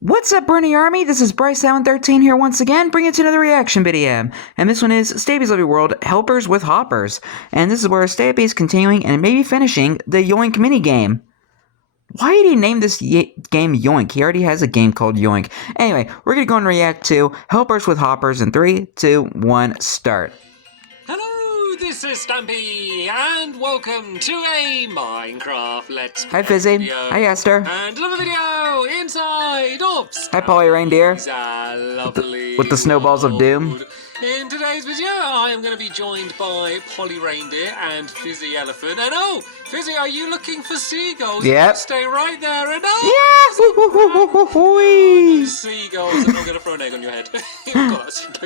What's up, Bernie Army? This is BryceAllen13 here once again, bringing to another reaction video. And this one is Stampy's Lovely World Helpers with Hoppers. And this is where Stampy is continuing and maybe finishing the Yoink minigame. Why did he name this game Yoink? He already has a game called Yoink. Anyway, we're going to go and react to Helpers with Hoppers in 3, 2, 1, start. Hello, this is Stampy, and welcome to a Minecraft Let's Play. Hi, Fizzy. Video. Hi, Esther. And another video inside of Stampy's Hi, Polly Reindeer. Lovely With the snowballs of doom. world. In today's video, I am going to be joined by Polly Reindeer and Fizzy Elephant. And oh, Fizzy, are you looking for seagulls? Yep. Stay right there and seagulls, and I'm going to throw an egg on your head.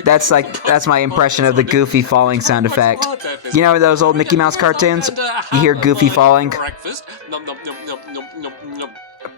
That's my impression of the Goofy falling sound effect. You know those old Mickey Mouse cartoons? You hear Goofy falling? Breakfast. Nom, nom, nom, nom, nom, nom, nom.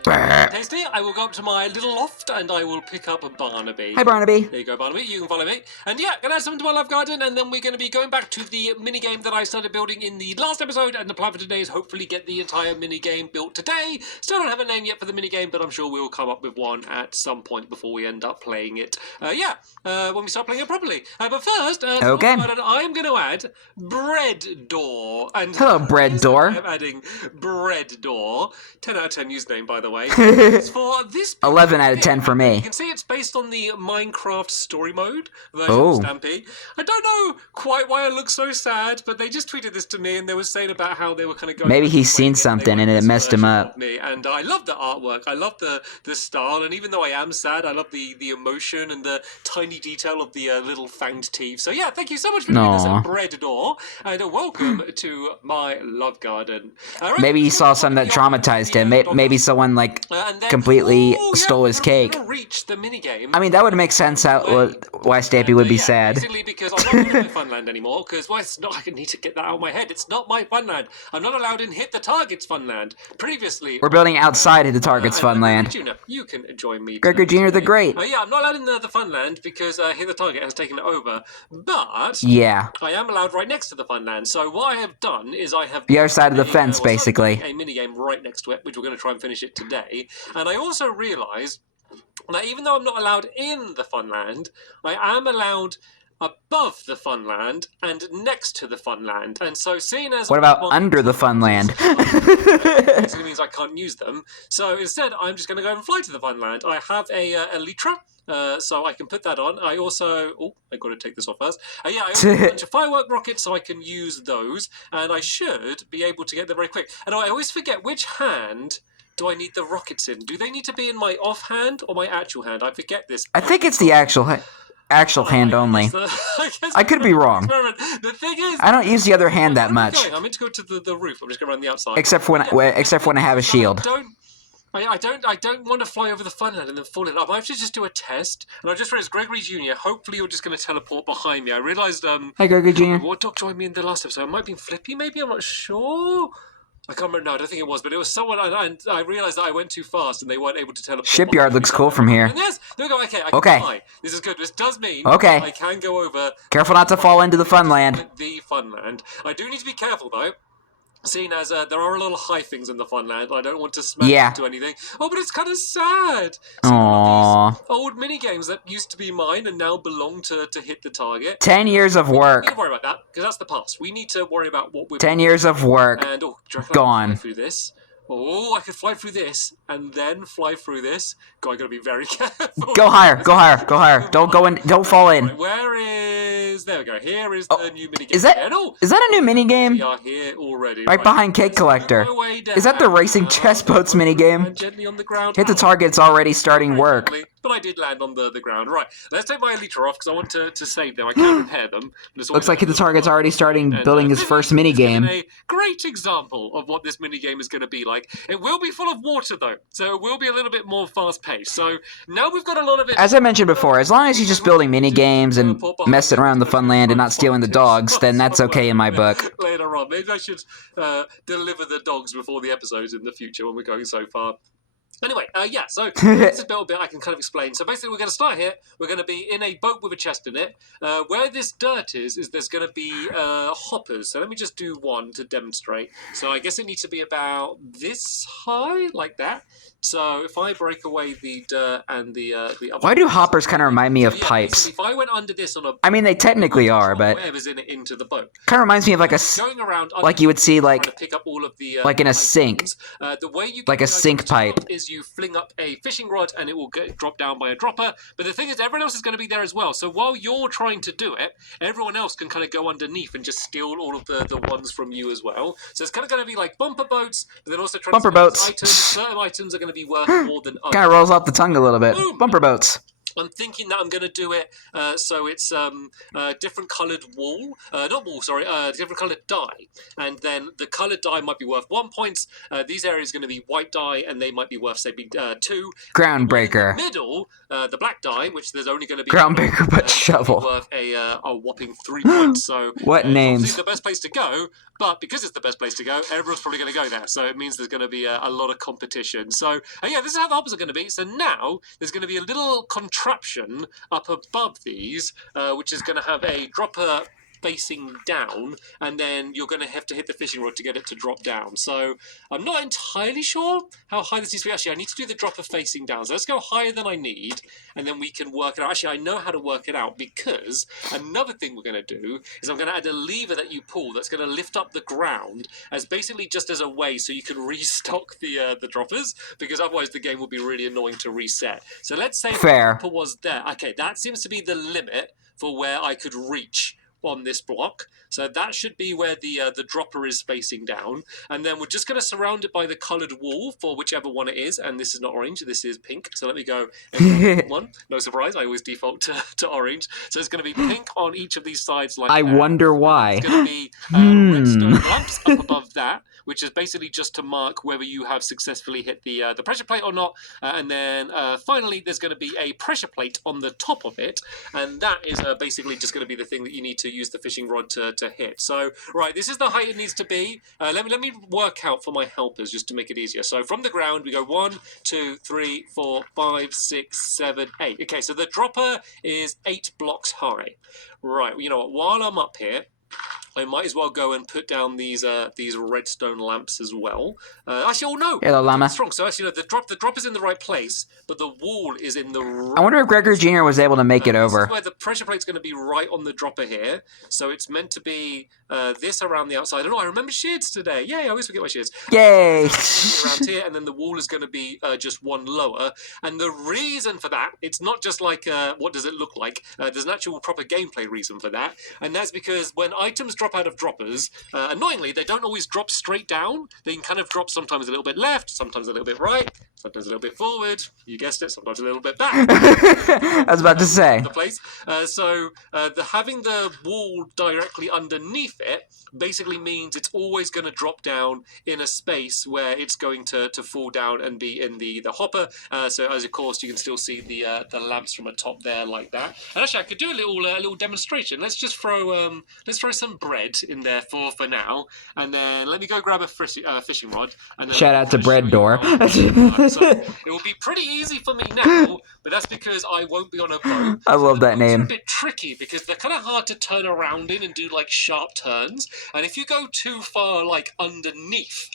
Tasty. I will go up to my little loft and I will pick up a Barnaby. Hi, Barnaby. There you go, Barnaby. You can follow me. And yeah, gonna add something to my love garden, and then we're gonna be going back to the mini game that I started building in the last episode. And the plan for today is hopefully get the entire mini game built today. Still don't have a name yet for the mini game, but I'm sure we'll come up with one at some point before we end up playing it. When we start playing it properly. But first, okay. I am going to add Bread Door. And hello, Bread Door. I'm adding Bread Door. 10 out of 10 username, by the way. It's for this 11 out of 10 for me. You can see it's based on the Minecraft story mode version of Stampy. I don't know quite why I look so sad, but they just tweeted this to me and they were saying about how they were kind of going... Maybe he's seen something and it messed him up. And I love the artwork. I love the style, and even though I am sad, I love the emotion and the tiny detail of the little fanged teeth. So yeah, thank you so much for doing this, Bread Door, and welcome to my love garden. Maybe he saw something that traumatized him. Maybe someone completely stole his cake. Reach the minigame. I mean, that would make sense why Stampy would be sad. Basically because I'm not in my Funland anymore, because it's not, I need to get that out of my head. It's not my Funland. I'm not allowed in Hit the Target's Funland. Previously... We're building outside of the Target's Funland. Junior, you can join me. Gregory Jr. the Great. Yeah, I'm not allowed in the Funland because Hit the Target has taken it over. But... yeah. I am allowed right next to the Funland. So what I have done is I have... the other side of the fence, basically. A minigame right next to it, which we're going to try and finish it today. And I also realised that even though I'm not allowed in the Funland, I am allowed above the Funland and next to the Funland. And so seeing as... what about under the Funland? Basically means I can't use them. So instead, I'm just going to go and fly to the Funland. I have a Elytra, so I can put that on. I also... oh, I got to take this off first. I also have a bunch of firework rockets, so I can use those. And I should be able to get them very quick. And I always forget which hand... do I need the rockets in? Do they need to be in my offhand or my actual hand? I forget this. I think it's the actual hand only. I could be wrong. The thing is, I don't use the other hand that much. I'm meant to go to the roof. I'm just going around the outside. Except for when I have a shield. I don't want to fly over the Funland and then fall in. I might have to just do a test. And I just realized Gregory Jr. Hopefully you're just going to teleport behind me. I realized hi, Gregory Jr. What dog joined me in the last episode? It might have been Flippy, maybe. I'm not sure. I can't remember. No, I don't think it was, but it was someone, and I realised that I went too fast and they weren't able to teleport. Shipyard looks cool from here. And yes, there we go. Okay, I can fly. This is good. This does mean I can go over. Careful not to fall into the Funland. The Funland. I do need to be careful though. Seeing as there are a lot of high things in the Funland, I don't want to smash into anything. Oh, but it's kind of sad. Aww. Old mini games that used to be mine and now belong to Hit the Target. 10 years of work. We don't worry about that because that's the past. We need to worry about what we're. 10 years of work. And gone. I can fly through this. Oh, I could fly through this and then fly through this. God, I gotta be very careful. Go higher. Go higher. Go higher. Don't go in. Don't fall in. Right, where is? There we go. Here is the new minigame. Is that a new minigame? We are here already. Right behind Cake Collector. Is that the racing chess boats minigame? Gently on the ground. Hit the Target's already starting work. But I did land on the ground. Right, let's take my Elytra off because I want to save them. I can't repair them. Looks like Hit the Target's already starting building his first minigame. A great example of what this minigame is going to be like. It will be full of water though, so it will be a little bit more fast-paced. So now we've got a lot of it. As I mentioned before, as long as you're just building minigames and messing around the Funland and not stealing the dogs, then that's okay in my book. Later on, maybe I should deliver the dogs before the episodes in the future when we're going so far. Anyway, so this is a little bit I can kind of explain. So basically we're going to start here. We're going to be in a boat with a chest in it. Where this dirt is there's going to be hoppers. So let me just do one to demonstrate. So I guess it needs to be about this high, like that. So if I break away the dirt and the other. Why do hoppers kind of remind me of yeah, pipes? If I went under this on a. I mean, they technically are, but whatever's in it into the boat. kind of reminds me of like going around like you would see trying like to pick up all of the like in a items. sink. The way you Like a sink pipe. is you fling up a fishing rod and it will get dropped down by a dropper. But the thing is, everyone else is going to be there as well. So while you're trying to do it, everyone else can kind of go underneath and just steal all of the ones from you as well. So it's kind of going to be like bumper boats, but then also Bumper boats. items. Certain items are going to be worth more than others. Kind of rolls off the tongue a little bit. Boom. Bumper boats. I'm thinking that I'm going to do it so it's different coloured wool, different coloured dye, and then the coloured dye might be worth 1 point. These areas are going to be white dye, and they might be worth say 2. Groundbreaker. In the middle, the black dye, which there's only going to be Groundbreaker, but shovel. Worth a whopping 3 points. So what names? It's the best place to go, but because it's the best place to go, everyone's probably going to go there. So it means there's going to be a lot of competition. So yeah, this is how the hoppers are going to be. So now there's going to be a little contraption up above these, which is going to have a dropper facing down, and then you're going to have to hit the fishing rod to get it to drop down. So I'm not entirely sure how high this needs to be. Actually, I need to do the dropper facing down. So let's go higher than I need, and then we can work it out. Actually, I know how to work it out, because another thing we're going to do is I'm going to add a lever that you pull that's going to lift up the ground as basically just as a way so you can restock the droppers, because otherwise the game will be really annoying to reset. So let's say if the dropper was there. Okay, that seems to be the limit for where I could reach on this block. So that should be where the dropper is facing down. And then we're just going to surround it by the coloured wool for whichever one it is. And this is not orange, this is pink. So let me go one. No surprise, I always default to orange. So it's going to be pink on each of these sides like that. I wonder why. It's going to be redstone lamps up above that, which is basically just to mark whether you have successfully hit the pressure plate or not. And then finally, there's going to be a pressure plate on the top of it. And that is basically just going to be the thing that you need to use the fishing rod to hit. So, right, this is the height it needs to be. Let me work out for my helpers just to make it easier. So from the ground, we go 1, 2, 3, 4, 5, 6, 7, 8. Okay, so the dropper is 8 blocks high. Right, you know what, while I'm up here, I might as well go and put down these redstone lamps as well. Actually, oh no! Hello, llama. Strong. So actually, no, the drop is in the right place, but the wall is in the wrong. I wonder if Gregor Jr. was able to make it over. This is where the pressure plate's going to be right on the dropper here. So it's meant to be this around the outside. I don't know, I remember shields today. Yay, I always forget my shields. Yay! Around here, and then the wall is going to be just one lower. And the reason for that, it's not just like, what does it look like? There's an actual proper gameplay reason for that. And that's because when items drop out of droppers, annoyingly, they don't always drop straight down. They can kind of drop sometimes a little bit left, sometimes a little bit right, sometimes a little bit forward. You guessed it, sometimes a little bit back. I was about to say. The place. So having the wall directly underneath it basically means it's always going to drop down in a space where it's going to fall down and be in the hopper. So as of course you can still see the lamps from atop there like that. And actually I could do a little demonstration. Let's just throw some bread in there for now, and then let me go grab a fishing rod. And then shout out to Bread Door. So it will be pretty easy for me now, but that's because I won't be on a boat. I love that name. It's a bit tricky because they're kind of hard to turn around in and do like sharp turns. And if you go too far, like underneath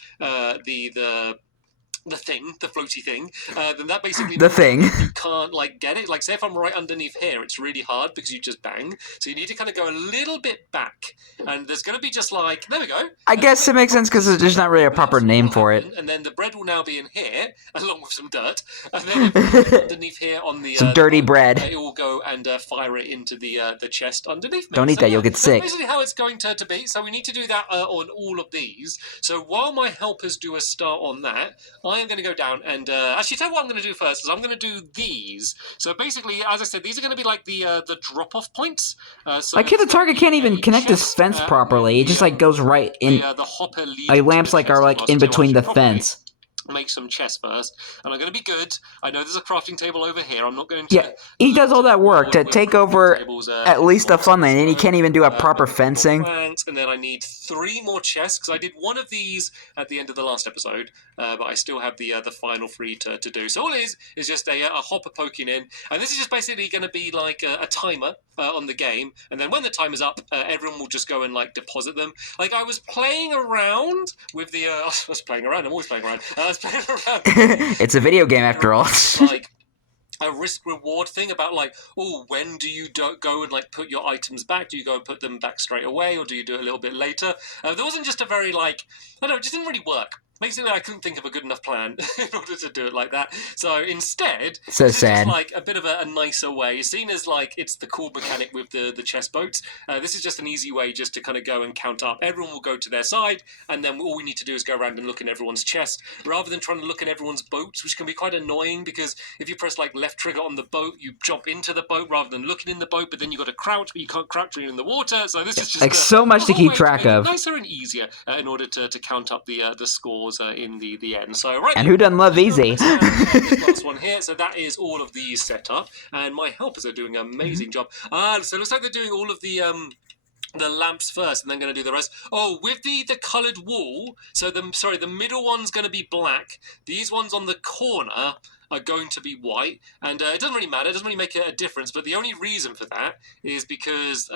the thing, the floaty thing, then that basically the thing. You can't like get it. Like say if I'm right underneath here, it's really hard because you just bang. So you need to kind of go a little bit back, and there's going to be just like, there we go. I guess it makes sense because there's not really a proper name for it. And then the bread will now be in here, along with some dirt. And then if underneath here on the some dirty bread, it will go and fire it into the chest underneath me. Don't eat that, you'll get sick. That's basically how it's going to be. So we need to do that on all of these. So while my helpers do a start on that, I am going to go down and actually tell you what I'm going to do first is I'm going to do these. So basically, as I said, these are going to be like the drop-off points. So like the target can't even connect his fence properly. It just like goes right in. The hopper like lamps like are like in between the fence. Make some chests first, and I'm going to be good. I know there's a crafting table over here. I'm not going to... Yeah, he does all that work to take over at least the fun lane, and he can't even do a proper fencing. And then I need 3 more chests, because I did one of these at the end of the last episode, but I still have the final 3 to do. So all it is just a hopper poking in, and this is just basically going to be like a timer on the game, and then when the timer's up, everyone will just go and like deposit them. Like I was playing around with the... I was playing around, I'm always playing around. I was playing around. It's a video game after all. Like a risk reward thing about like, oh, when do you go and like put your items back? Do you go and put them back straight away, or do you do it a little bit later? There wasn't just a very like, I don't know, it just didn't really work. Basically, I couldn't think of a good enough plan in order to do it like that. So instead, So this is sad. just like a bit of a nicer way. Seen as like it's the cool mechanic with the chest boats. This is just an easy way just to kind of go and count up. Everyone will go to their side, and then all we need to do is go around and look in everyone's chest, rather than trying to look in everyone's boats, which can be quite annoying because if you press like left trigger on the boat, you jump into the boat rather than looking in the boat. But then you got to crouch, but you can't crouch when you're in the water. So this is just like so much to keep track of. Nicer and easier in order to count up the scores in the end. So right. And who doesn't love easy? This last one here. So that is all of these set up, and my helpers are doing an amazing job. So it looks like they're doing all of the lamps first, and then going to do the rest. Oh, with the coloured wall. So the middle one's going to be black. These ones on the corner are going to be white, and it doesn't really matter. It doesn't really make a difference. But the only reason for that is because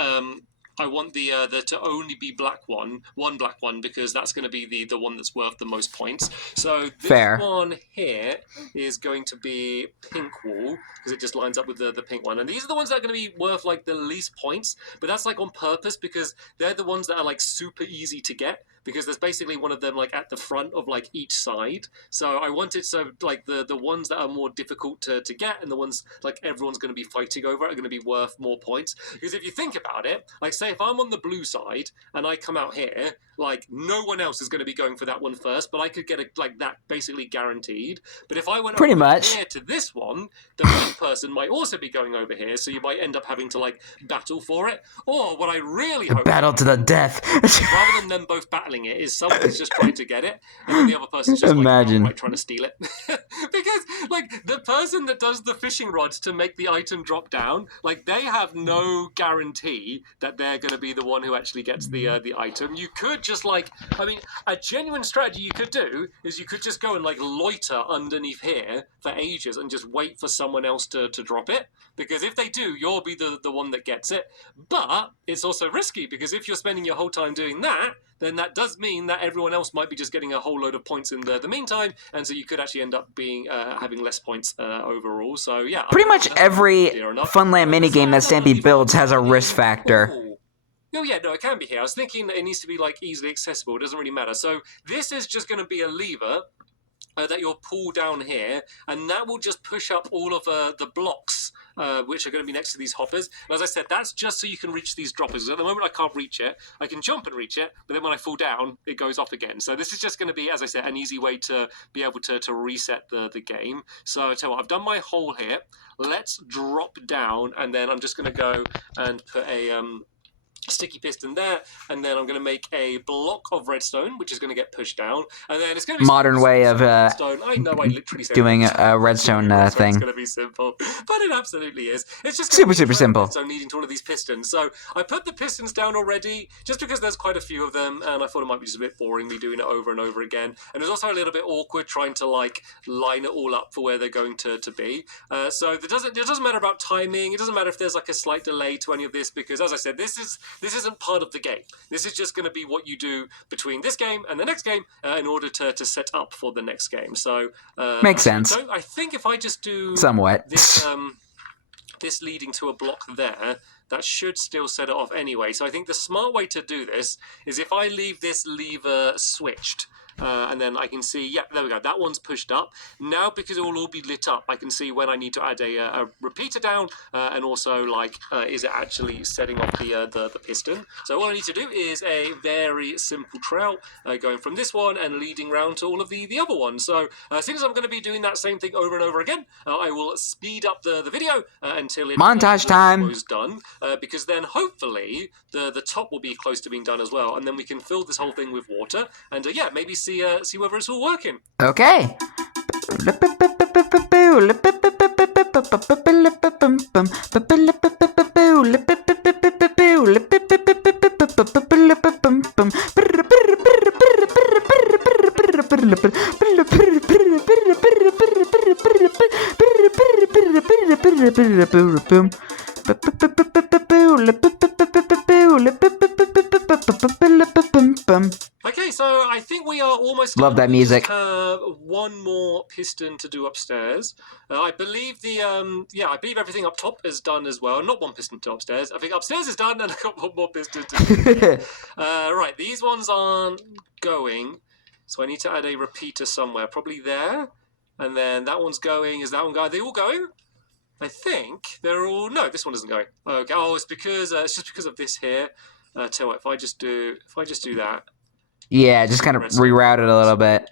I want the to only be one black one, because that's going to be the one that's worth the most points. So this one here is going to be pink wall, because it just lines up with the pink one. And these are the ones that are going to be worth like the least points, but that's like on purpose because they're the ones that are like super easy to get, because there's basically one of them like at the front of like each side. So I wanted so like the ones that are more difficult to get, and the ones like everyone's going to be fighting over, are going to be worth more points. Because if you think about it, like say if I'm on the blue side and I come out here, like no one else is going to be going for that one first, but I could get like that basically guaranteed. But if I went pretty over much here to this one, the one person might also be going over here, so you might end up having to like battle for it. Or what I really hope battle to the death. rather than them both battling it, is someone is just trying to get it, and then the other person's just like trying to steal it. Because like the person that does the fishing rods to make the item drop down, like they have no guarantee that they're going to be the one who actually gets the item. You could just like, I mean, a genuine strategy you could do is you could just go and like loiter underneath here for ages and just wait for someone else to drop it, because if they do, you'll be the one that gets it. But it's also risky, because if you're spending your whole time doing that, then that does mean that everyone else might be just getting a whole load of points in the meantime, and so you could actually end up being having less points overall. So yeah, pretty much every Funland minigame that Stampy builds has a risk factor. Oh yeah, no, it can be here. I was thinking that it needs to be like easily accessible. It doesn't really matter. So this is just going to be a lever that you'll pull down here, and that will just push up all of the blocks which are going to be next to these hoppers. And as I said, that's just so you can reach these droppers. At the moment I can't reach it. I can jump and reach it, but then when I fall down, it goes off again. So this is just going to be, as I said, an easy way to be able to reset the game. So I tell you what, I've done my hole here. Let's drop down, and then I'm just going to go and put a sticky piston there, and then I'm going to make a block of redstone, which is going to get pushed down, and then it's going to be modern way of redstone. I know, I literally said doing a redstone thing. It's going to be simple, but it absolutely is. It's just super simple. So needing to all of these pistons. So I put the pistons down already, just because there's quite a few of them, and I thought it might be just a bit boring me doing it over and over again. And it was also a little bit awkward trying to like line it all up for where they're going to be. So it doesn't matter about timing. It doesn't matter if there's like a slight delay to any of this, because as I said, this isn't part of the game. This is just going to be what you do between this game and the next game in order to set up for the next game. So makes sense. So I think if I just do somewhat this this leading to a block there, that should still set it off anyway. So I think the smart way to do this is if I leave this lever switched, and then I can see, yeah, there we go, that one's pushed up. Now, because it will all be lit up, I can see when I need to add a repeater down, and also, like, is it actually setting off the piston. So all I need to do is a very simple trail going from this one and leading round to all of the other ones. So as soon as I'm going to be doing that same thing over and over again, I will speed up the video until it montage time almost done, because then hopefully the top will be close to being done as well, and then we can fill this whole thing with water, and yeah, maybe see whether it's all working. Okay. Okay, so I think we are almost Love done. that music. We just have one more piston to do upstairs. I believe I believe everything up top is done as well. Not one piston to upstairs. I think upstairs is done, and I've got one more piston to do. Right, these ones aren't going, so I need to add a repeater somewhere, probably there. And then that one's going. Is that one going? Are they all going? I think they're all. No, this one isn't going. Okay. Oh, it's because it's just because of this here. Tell you what, if I just do that. Yeah, just kind of reroute it a little bit.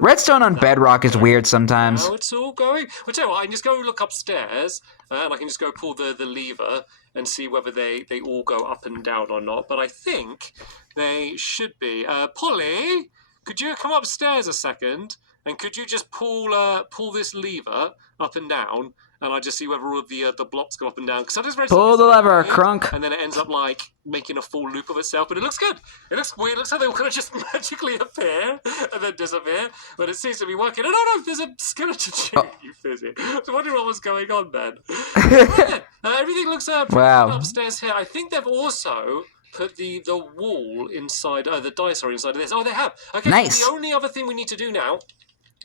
Redstone on Bedrock is weird sometimes. Now it's all going. Well, tell you what, I can just go look upstairs, and I can just go pull the lever and see whether they all go up and down or not. But I think they should be. Polly, could you come upstairs a second? And could you just pull this lever up and down, and I just see whether all of the blocks go up and down? Because I just read pull the lever, Crunk. And then it ends up like making a full loop of itself, but it looks good. It looks weird. It looks like they all kind of just magically appear and then disappear, but it seems to be working. And oh no, there's a skeleton shooting you, Fizzy. I was wondering what was going on then. Everything looks pretty good upstairs here. I think they've also put the wall inside, the dice are inside of this. Oh, they have. Okay, nice. So the only other thing we need to do now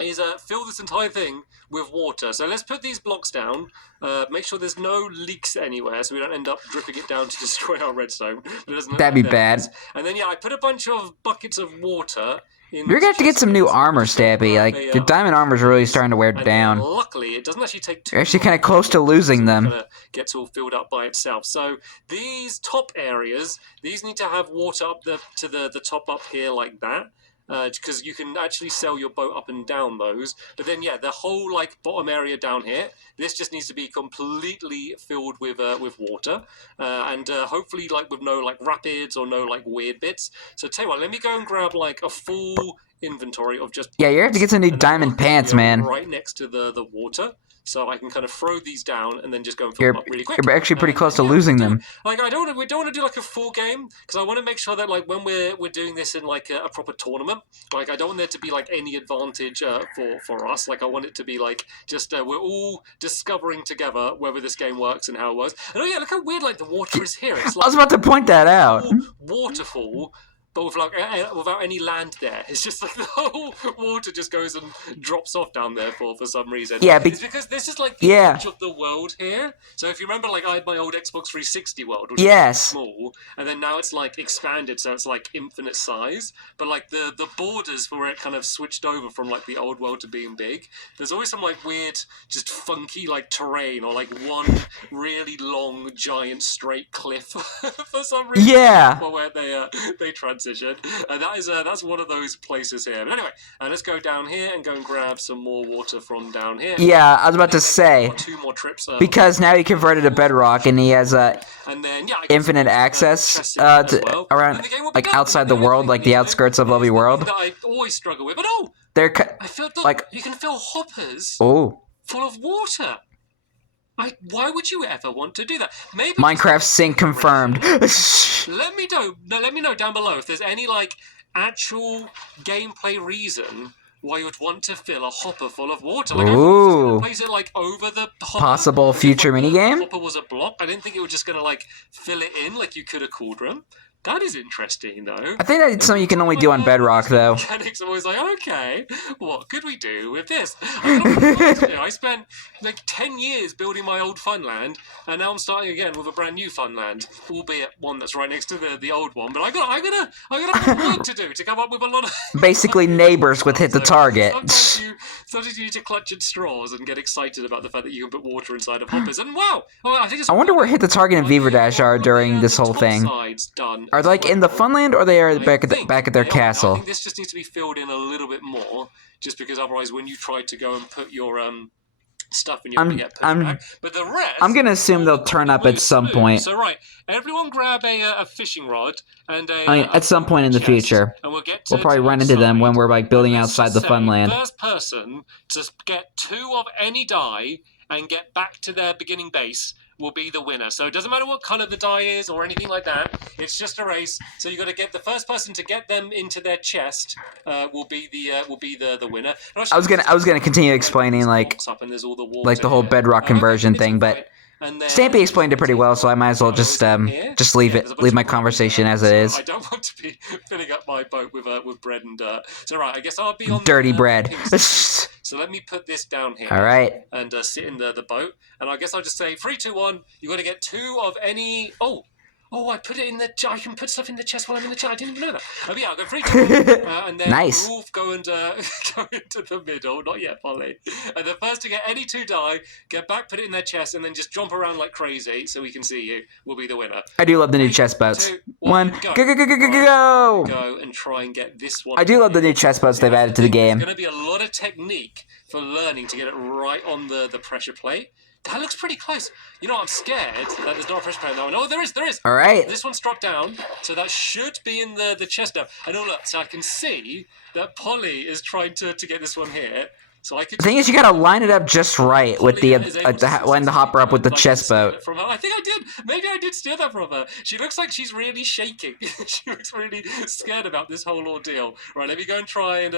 is fill this entire thing with water. So let's put these blocks down, make sure there's no leaks anywhere so we don't end up dripping it down to destroy our redstone. That'd be bad. And then, I put a bunch of buckets of water in. You're going to have to get some new armor, Stampy. Like, your diamond armor's really starting to wear down. Luckily, it doesn't actually take too You're actually kind of close to losing them. It gets all filled up by itself. So these top areas, these need to have water up to the top up here like that. Because you can actually sail your boat up and down those. But then, the whole bottom area down here, this just needs to be completely filled with water, and hopefully with no rapids or no weird bits. So tell you what, let me go and grab a full inventory of just. Yeah, you have to get some new diamond pants, man. Right next to the water. So I can kind of throw these down and then just go and fill them up really quick. You're actually pretty close to losing them. We don't want to do a full game because I want to make sure that when we're doing this in a proper tournament, I don't want there to be any advantage for us. I want it to be just we're all discovering together whether this game works and how it works. And look how weird the water is here. It's I was about to point that out. Waterfall. But without any land there. It's just the whole water just goes and drops off down there for some reason. Yeah, it's because this is the edge of the world here. So if you remember, I had my old Xbox 360 world, which was small, and then now it's expanded, so it's infinite size. But the borders for where it kind of switched over from the old world to being big, there's always some weird, just funky terrain or one really long, giant, straight cliff for some reason. Yeah. For where they transition. And that's one of those places here. But anyway, let's go down here and go and grab some more water from down here. Yeah, I was about to say. 2 more trips. Because now he converted to Bedrock and he has infinite access to around outside the world, the outskirts of Lovely World. That I always struggle with. But I feel you can fill hoppers full of water. Why would you ever want to do that? Maybe Minecraft sync confirmed. Let me know down below if there's any actual gameplay reason why you would want to fill a hopper full of water. Ooh. Place it over the hopper. Possible future minigame? The hopper was a block. I didn't think it was just gonna fill it in like you could a cauldron. That is interesting, though. I think that's something you can only do on Bedrock, though. Mechanics are always okay, what could we do with this? I spent 10 years building my old Funland, and now I'm starting again with a brand new Funland, albeit one that's right next to the old one. But I got work to do to come up with a lot of basically neighbors with hit the target. Sometimes you need to clutch at straws and get excited about the fact that you can put water inside of hoppers. And wow, I wonder where hit the target and Beaver Dash are during this whole thing. Done. Are they in the Funland, or they are back at their castle? I think this just needs to be filled in a little bit more, just because otherwise, when you try to go and put your stuff in, you're going to get pushed back. But the rest, I'm going to assume they'll turn up at some point. So everyone grab a fishing rod and at some point in the future, and we'll probably run into them when we're building outside the Funland. First person to get 2 of any die and get back to their beginning base will be the winner. So it doesn't matter what color the die is or anything like that. It's just a race. So you got to get the first person to get them into their chest will be the winner. I was gonna continue explaining the whole Bedrock conversion thing, but And then Stampy explained it pretty well, so I might as well just leave my conversation as it is. I don't want to be filling up my boat with bread and dirt. So right, I guess I'll be on Dirty the bread. So let me put this down here. All right. And sit in the boat. And I guess I'll just say 3, 2, 1. You got to get 2 of any. Oh, I put it in the. I can put stuff in the chest while I'm in the chest. I didn't even know that. Oh yeah, I'll go 3, 2, 1, and then nice. we'll go and go into the middle. Not yet, Polly. And the first to get any 2 die, get back, put it in their chest, and then just jump around like crazy so we can see you. Will be the winner. I do love the new chest boats. 2, 1, go. Go! Go and try and get this one. I do love the new chest boats they've added to the game. There's going to be a lot of technique for learning to get it right on the pressure plate. That looks pretty close. You know, I'm scared that there's not a pressure plate now. No, there is. All right. This one's dropped down, so that should be in the chest now. And look, so I can see that Polly is trying to get this one here. So I could. The thing is, you gotta line it up just right with the line the hopper up with the chest boat. From her. I think I did. Maybe I did steal that from her. She looks like she's really shaking. She looks really scared about this whole ordeal. Right, let me go and try and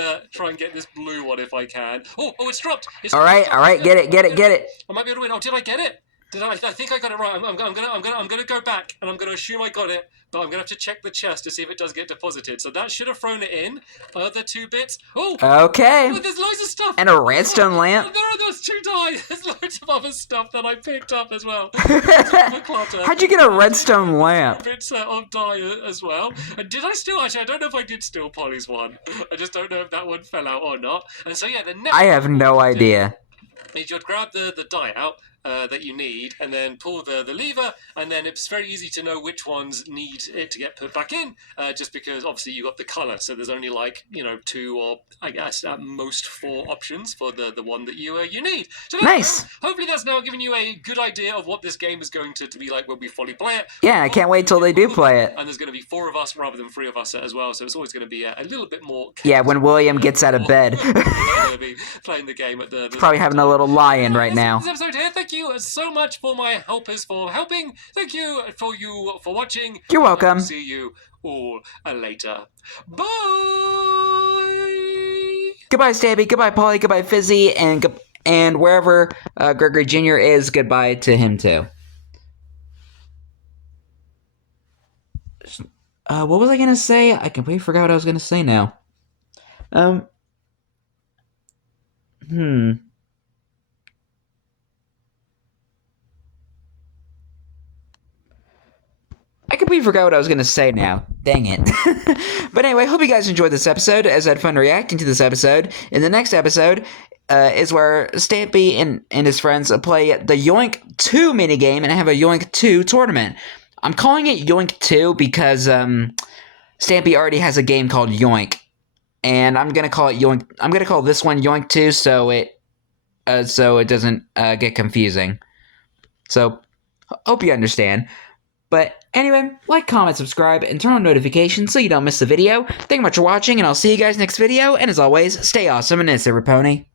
get this blue one if I can. Oh, it's dropped. All right, get it. I might be able to win. Oh, did I get it? I think I got it right. I'm gonna go back and I'm gonna assume I got it, but I'm gonna have to check the chest to see if it does get deposited. So that should have thrown it in. Other 2 bits. Oh, okay. Oh, there's loads of stuff. And a redstone lamp. There are those 2 die. There's loads of other stuff that I picked up as well. How'd you get a redstone lamp? Bits of die as well. And did I steal? Actually, I don't know if I did steal Polly's one. I just don't know if that one fell out or not. And so yeah, the next. I have no idea. You'd grab the die out that you need, and then pull the lever, and then it's very easy to know which ones need it to get put back in, just because obviously you got the colour, so there's only 2 or I guess at most 4 options for the one that you need. So nice. Hopefully that's now given you a good idea of what this game is going to be like when we fully play it. Yeah, I can't wait till they do play it. And there's going to be 4 of us rather than 3 of us as well, so it's always going to be a little bit more. Yeah, when William gets out of bed. We're going to be playing the game at the probably having a little lie-in right now. This episode here. Thank you so much for my helpers for helping. Thank you for watching. You're welcome. See you all later. Bye. Goodbye, Stampy. Goodbye, Polly. Goodbye, Fizzy, and wherever Gregory Jr. is, goodbye to him too. What was I gonna say? I completely forgot what I was gonna say now. I completely forgot what I was going to say now. Dang it. But anyway, hope you guys enjoyed this episode, as I had fun reacting to this episode. In the next episode is where Stampy and his friends play the Yoink 2 minigame and have a Yoink 2 tournament. I'm calling it Yoink 2 because Stampy already has a game called Yoink. And I'm going to call it Yoink. I'm going to call this one Yoink 2 so it doesn't get confusing. So, hope you understand. But anyway, like, comment, subscribe, and turn on notifications so you don't miss the video. Thank you much for watching, and I'll see you guys next video. And as always, stay awesome and it's every pony.